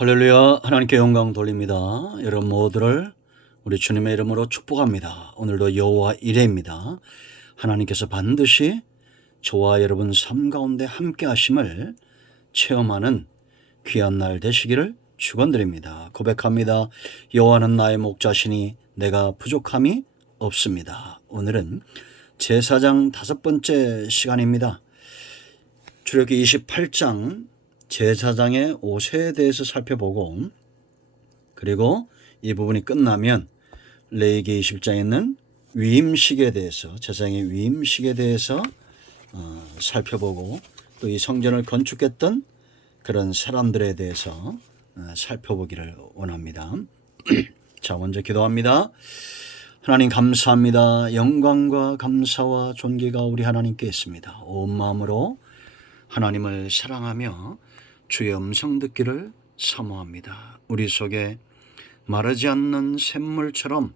할렐루야. 하나님께 영광 돌립니다. 여러분 모두를 우리 주님의 이름으로 축복합니다. 오늘도 여호와 이레입니다. 하나님께서 반드시 저와 여러분 삶 가운데 함께 하심을 체험하는 귀한 날 되시기를 축원드립니다. 고백합니다. 여호와는 나의 목자시니 내가 부족함이 없습니다. 오늘은 제사장 5번째 시간입니다. 출애굽기 28장 제사장의 옷에 대해서 살펴보고, 그리고 이 부분이 끝나면 레위기 20장에 있는 위임식에 대해서, 제사장의 위임식에 대해서 살펴보고, 또 이 성전을 건축했던 그런 사람들에 대해서 살펴보기를 원합니다. 자, 먼저 기도합니다. 하나님 감사합니다. 영광과 감사와 존귀가 우리 하나님께 있습니다. 온 마음으로 하나님을 사랑하며 주의 음성 듣기를 사모합니다. 우리 속에 마르지 않는 샘물처럼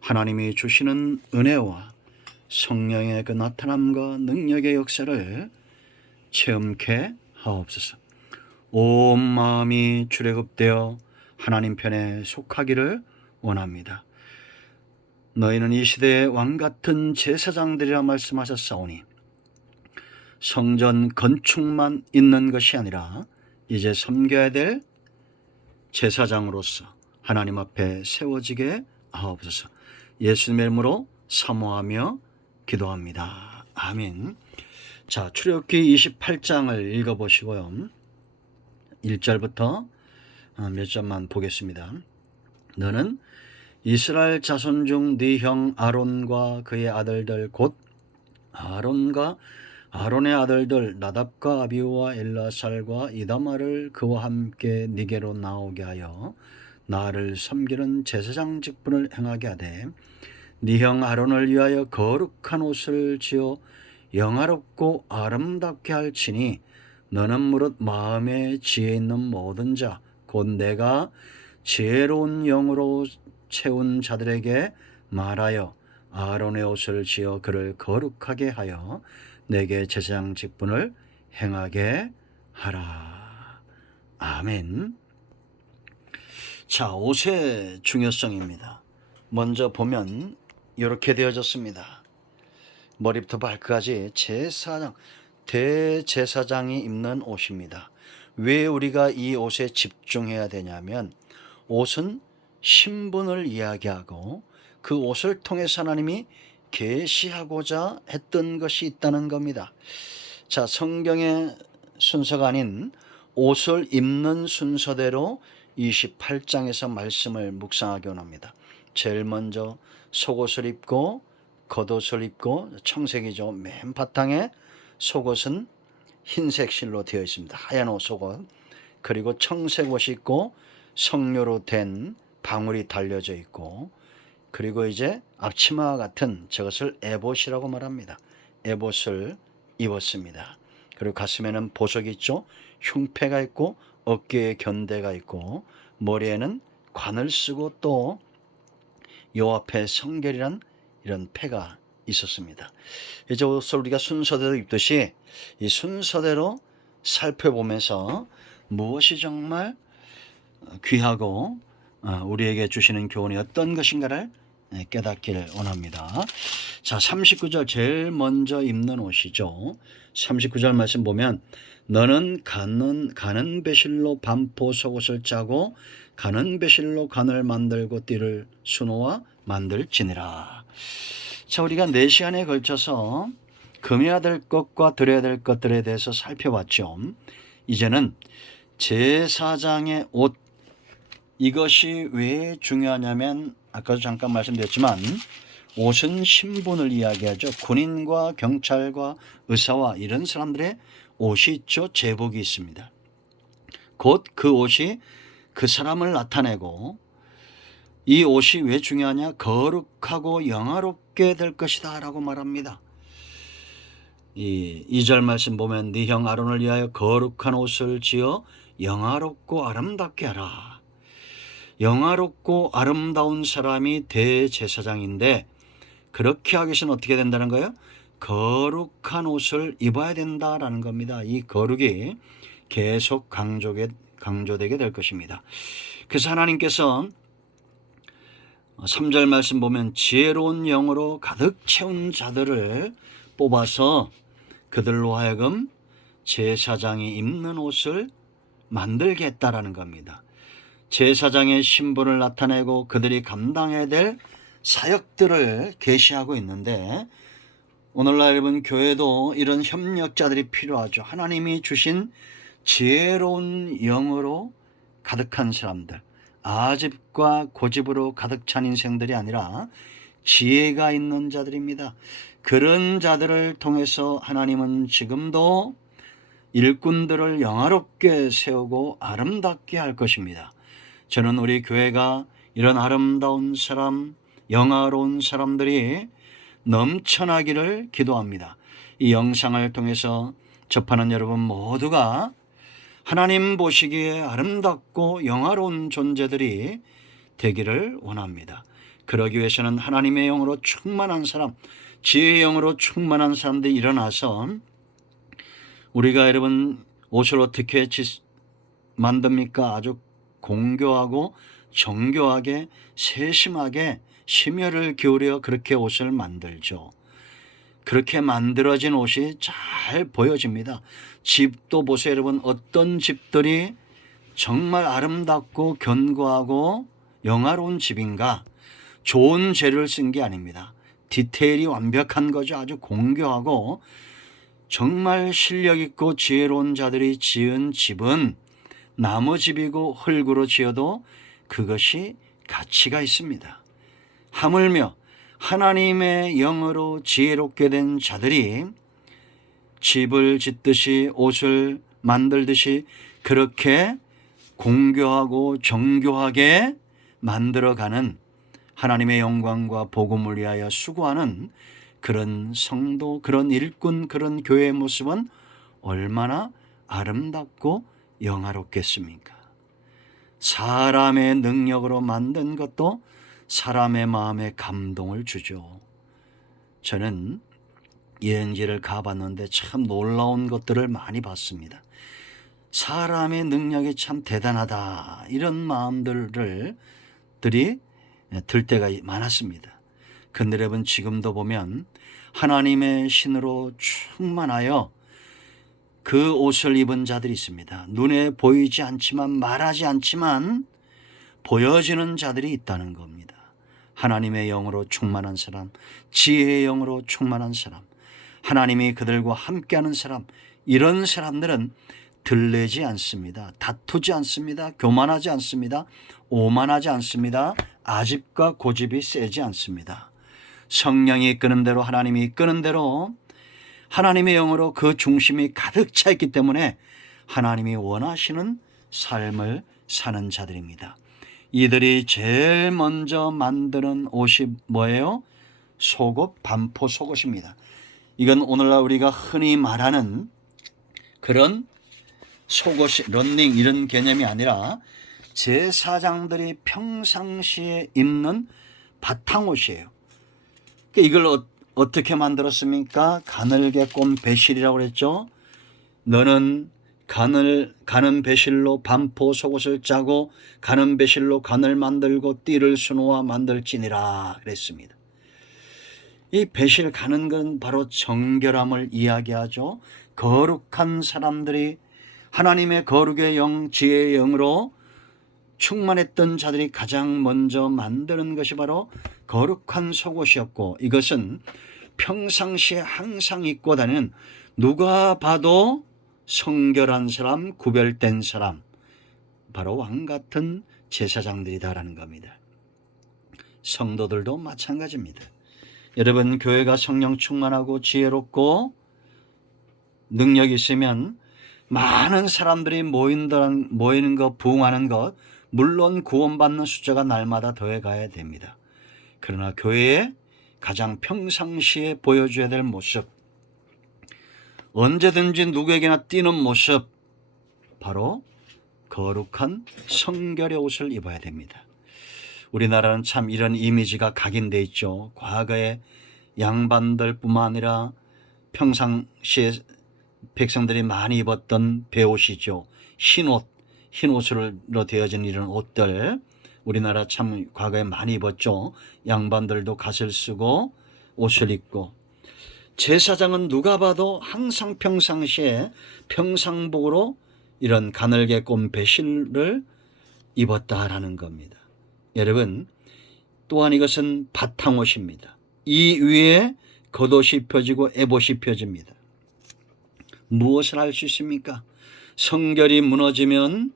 하나님이 주시는 은혜와 성령의 그 나타남과 능력의 역사를 체험케 하옵소서. 온 마음이 출애굽되어 하나님 편에 속하기를 원합니다. 너희는 이 시대의 왕같은 제사장들이라 말씀하셨사오니 성전 건축만 있는 것이 아니라 이제 섬겨야 될 제사장으로서 하나님 앞에 세워지게 하옵소서. 예수님의 이름으로 사모하며 기도합니다. 아멘. 자, 출애굽기 28장을 읽어보시고요. 1절부터 몇 절만 보겠습니다. 너는 이스라엘 자손 중 네 형 아론과 그의 아들들 곧 아론의 아들들 나답과 아비후와 엘라살과 이다말을 그와 함께 네게로 나오게 하여 나를 섬기는 제사장 직분을 행하게 하되 네 형 아론을 위하여 거룩한 옷을 지어 영화롭고 아름답게 할지니 너는 무릇 마음에 지혜 있는 모든 자 곧 내가 지혜로운 영으로 채운 자들에게 말하여 아론의 옷을 지어 그를 거룩하게 하여 내게 제사장 직분을 행하게 하라. 아멘. 자, 옷의 중요성입니다. 먼저 보면 이렇게 되어졌습니다. 머리부터 발끝까지 대제사장이 입는 옷입니다. 왜 우리가 이 옷에 집중해야 되냐면 옷은 신분을 이야기하고 그 옷을 통해서 하나님이 계시하고자 했던 것이 있다는 겁니다. 자, 성경의 순서가 아닌 옷을 입는 순서대로 28장에서 말씀을 묵상하기 원합니다. 제일 먼저 속옷을 입고 겉옷을 입고, 청색이죠. 맨 바탕에 속옷은 흰색 실로 되어 있습니다. 하얀 옷 속옷. 그리고 청색 옷이 있고 석류로 된 방울이 달려져 있고, 그리고 이제 앞치마 같은 저것을 에봇이라고 말합니다. 에봇을 입었습니다. 그리고 가슴에는 보석이 있죠. 흉패가 있고 어깨에 견대가 있고 머리에는 관을 쓰고 또 요 앞에 성결이란 이런 패가 있었습니다. 이제 옷을 우리가 순서대로 입듯이 이 순서대로 살펴보면서 무엇이 정말 귀하고 우리에게 주시는 교훈이 어떤 것인가를 깨닫기를 원합니다. 자, 39절 제일 먼저 입는 옷이죠. 39절 말씀 보면 너는 가는 배실로 반포 속옷을 짜고 가는 배실로 관을 만들고 띠를 수놓아 만들지니라. 자, 우리가 4시간에 걸쳐서 금해야 될 것과 드려야 될 것들에 대해서 살펴봤죠. 이제는 제사장의 옷, 이것이 왜 중요하냐면 아까도 잠깐 말씀드렸지만 옷은 신분을 이야기하죠. 군인과 경찰과 의사와 이런 사람들의 옷이 있죠. 제복이 있습니다. 곧 그 옷이 그 사람을 나타내고, 이 옷이 왜 중요하냐? 거룩하고 영화롭게 될 것이다 라고 말합니다. 이 2절 말씀 보면 네 형 아론을 위하여 거룩한 옷을 지어 영화롭고 아름답게 하라. 영화롭고 아름다운 사람이 대제사장인데 그렇게 하기 위해서는 어떻게 된다는 거예요? 거룩한 옷을 입어야 된다라는 겁니다. 이 거룩이 계속 강조되게 될 것입니다. 그래서 하나님께서 3절 말씀 보면 지혜로운 영으로 가득 채운 자들을 뽑아서 그들로 하여금 제사장이 입는 옷을 만들게 했다라는 겁니다. 제사장의 신분을 나타내고 그들이 감당해야 될 사역들을 계시하고 있는데, 오늘날 여러분 교회도 이런 협력자들이 필요하죠. 하나님이 주신 지혜로운 영으로 가득한 사람들, 아집과 고집으로 가득 찬 인생들이 아니라 지혜가 있는 자들입니다. 그런 자들을 통해서 하나님은 지금도 일꾼들을 영화롭게 세우고 아름답게 할 것입니다. 저는 우리 교회가 이런 아름다운 사람, 영화로운 사람들이 넘쳐나기를 기도합니다. 이 영상을 통해서 접하는 여러분 모두가 하나님 보시기에 아름답고 영화로운 존재들이 되기를 원합니다. 그러기 위해서는 하나님의 영으로 충만한 사람, 지혜의 영으로 충만한 사람들이 일어나서, 우리가 여러분 옷을 어떻게 만듭니까? 아주 공교하고 정교하게 세심하게 심혈을 기울여 그렇게 옷을 만들죠. 그렇게 만들어진 옷이 잘 보여집니다. 집도 보세요 여러분. 어떤 집들이 정말 아름답고 견고하고 영화로운 집인가? 좋은 재료를 쓴 게 아닙니다. 디테일이 완벽한 거죠. 아주 공교하고 정말 실력 있고 지혜로운 자들이 지은 집은 나무집이고 흙으로 지어도 그것이 가치가 있습니다. 하물며 하나님의 영으로 지혜롭게 된 자들이 집을 짓듯이 옷을 만들듯이 그렇게 공교하고 정교하게 만들어가는, 하나님의 영광과 복음을 위하여 수고하는 그런 성도, 그런 일꾼, 그런 교회의 모습은 얼마나 아름답고 영화롭겠습니까? 사람의 능력으로 만든 것도 사람의 마음에 감동을 주죠. 저는 여행지를 가봤는데 참 놀라운 것들을 많이 봤습니다. 사람의 능력이 참 대단하다, 이런 마음들이 들 때가 많았습니다. 근데 여러분 지금도 보면 하나님의 신으로 충만하여 그 옷을 입은 자들이 있습니다. 눈에 보이지 않지만, 말하지 않지만 보여지는 자들이 있다는 겁니다. 하나님의 영으로 충만한 사람, 지혜의 영으로 충만한 사람, 하나님이 그들과 함께하는 사람, 이런 사람들은 들레지 않습니다. 다투지 않습니다. 교만하지 않습니다. 오만하지 않습니다. 아집과 고집이 세지 않습니다. 성령이 이끄는 대로, 하나님이 이끄는 대로 하나님의 영으로 그 중심이 가득 차 있기 때문에 하나님이 원하시는 삶을 사는 자들입니다. 이들이 제일 먼저 만드는 옷이 뭐예요? 속옷, 반포 속옷입니다. 이건 오늘날 우리가 흔히 말하는 그런 속옷이, 런닝 이런 개념이 아니라 제사장들이 평상시에 입는 바탕옷이에요. 이걸 어떻게 만들었습니까? 가늘게 꼰 배실이라고 그랬죠. 너는 가는 배실로 반포 속옷을 짜고 가는 배실로 간을 만들고 띠를 수놓아 만들지니라 그랬습니다. 이 배실 가는 건 바로 정결함을 이야기하죠. 거룩한 사람들이 하나님의 거룩의 영, 지혜의 영으로 충만했던 자들이 가장 먼저 만드는 것이 바로 거룩한 속옷이었고, 이것은 평상시에 항상 입고 다니는, 누가 봐도 성결한 사람, 구별된 사람, 바로 왕같은 제사장들이다라는 겁니다. 성도들도 마찬가지입니다. 여러분 교회가 성령 충만하고 지혜롭고 능력이 있으면 많은 사람들이 모이는 것, 부흥하는 것, 물론 구원받는 숫자가 날마다 더해가야 됩니다. 그러나 교회에 가장 평상시에 보여줘야 될 모습, 언제든지 누구에게나 띄는 모습, 바로 거룩한 성결의 옷을 입어야 됩니다. 우리나라는 참 이런 이미지가 각인돼 있죠. 과거에 양반들뿐만 아니라 평상시에 백성들이 많이 입었던 베옷이죠. 흰옷, 흰 옷으로 되어진 이런 옷들, 우리나라 참 과거에 많이 입었죠. 양반들도 갓을 쓰고 옷을 입고, 제사장은 누가 봐도 항상 평상시에 평상복으로 이런 가늘게 꼰 배실을 입었다라는 겁니다. 여러분, 또한 이것은 바탕옷입니다. 이 위에 겉옷이 펴지고 에봇이 펴집니다. 무엇을 할 수 있습니까? 성결이 무너지면,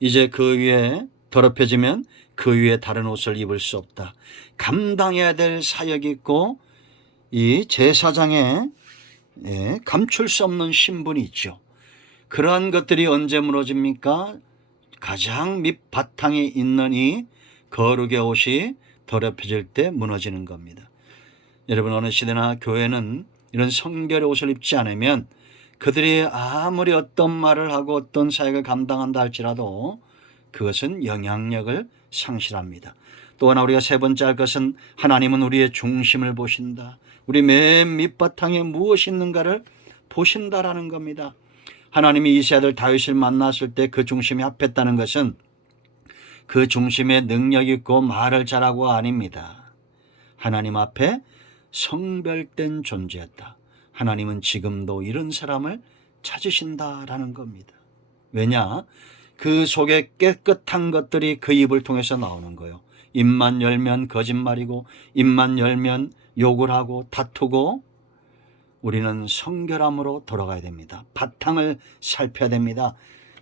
이제 그 위에 더럽혀지면 그 위에 다른 옷을 입을 수 없다. 감당해야 될 사역이 있고, 이 제사장의 감출 수 없는 신분이 있죠. 그러한 것들이 언제 무너집니까? 가장 밑바탕에 있는 이 거룩의 옷이 더럽혀질 때 무너지는 겁니다. 여러분, 어느 시대나 교회는 이런 성결의 옷을 입지 않으면 그들이 아무리 어떤 말을 하고 어떤 사역을 감당한다 할지라도 그것은 영향력을 상실합니다. 또 하나 우리가 세 번째 할 것은, 하나님은 우리의 중심을 보신다. 우리 맨 밑바탕에 무엇이 있는가를 보신다라는 겁니다. 하나님이 이세 아들 다윗을 만났을 때 그 중심에 합했다는 것은 그 중심에 능력 있고 말을 잘하고가 아닙니다. 하나님 앞에 성별된 존재였다. 하나님은 지금도 이런 사람을 찾으신다라는 겁니다. 왜냐? 그 속에 깨끗한 것들이 그 입을 통해서 나오는 거예요. 입만 열면 거짓말이고, 입만 열면 욕을 하고 다투고, 우리는 성결함으로 돌아가야 됩니다. 바탕을 살펴야 됩니다.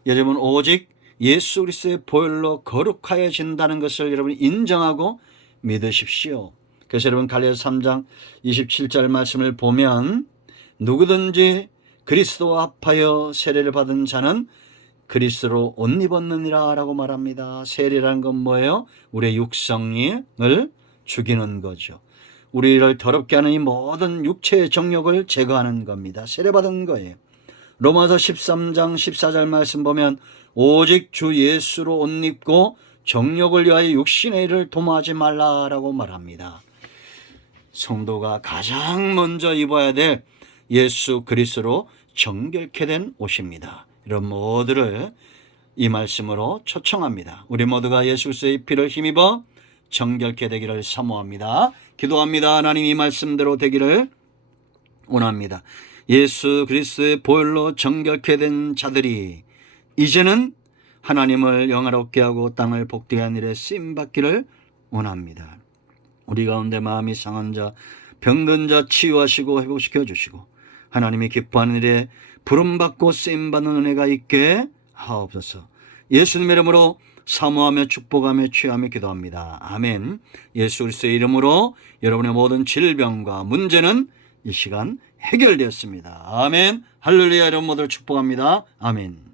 여러분, 오직 예수 그리스도의 보혈로 거룩하여진다는 것을 여러분 인정하고 믿으십시오. 그래서 여러분, 갈라디아서 3장 27절 말씀을 보면, 누구든지 그리스도와 합하여 세례를 받은 자는 그리스도로 옷 입었느니라 라고 말합니다. 세례라는 건 뭐예요? 우리의 육성을 죽이는 거죠. 우리를 더럽게 하는 이 모든 육체의 정욕을 제거하는 겁니다. 세례받은 거예요. 로마서 13장 14절 말씀 보면, 오직 주 예수로 옷 입고 정욕을 위하여 육신의 일을 도모하지 말라라고 말합니다. 성도가 가장 먼저 입어야 될 예수 그리스도로 정결케 된 옷입니다. 이런 모두를 이 말씀으로 초청합니다. 우리 모두가 예수 그리스도의 피를 힘입어 정결케 되기를 사모합니다. 기도합니다. 하나님, 이 말씀대로 되기를 원합니다. 예수 그리스도의 보혈로 정결케 된 자들이 이제는 하나님을 영화롭게 하고 땅을 복되게 하는 일에 쓰임받기를 원합니다. 우리 가운데 마음이 상한 자, 병든 자 치유하시고 회복시켜 주시고, 하나님이 기뻐하는 일에 부름받고 쓰임받는 은혜가 있게 하옵소서. 예수님의 이름으로 사모하며 축복하며 취하며 기도합니다. 아멘. 예수 그리스도의 이름으로 여러분의 모든 질병과 문제는 이 시간 해결되었습니다. 아멘. 할렐루야. 여러분 모두를 축복합니다. 아멘.